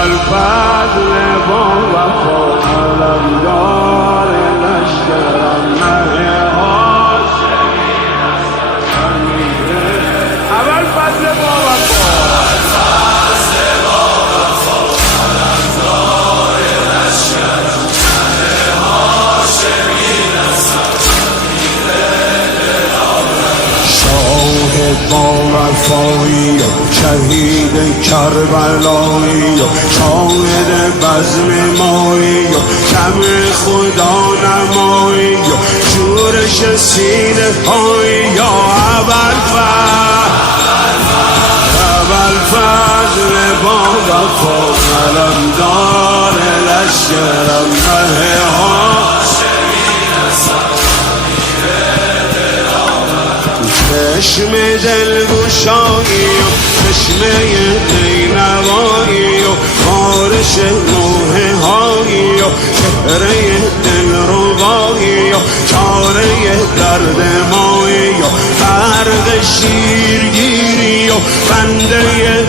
ابوالفضل با وفا علمدار لشکرم مه هاشمی ابوالفضل با وفا با وفایی و شهید کربلایی و شاهد بزم مایی و کم خدا نمایی و شورش سینه هایی یا ابوالفضل با وفا علمدار لشکرم مه چشم دلگشایی و چشمه دینوایی و بارش نوحه هایی و چهره دلربایی و چاره درد مایی و فرق شیرگیری و بنده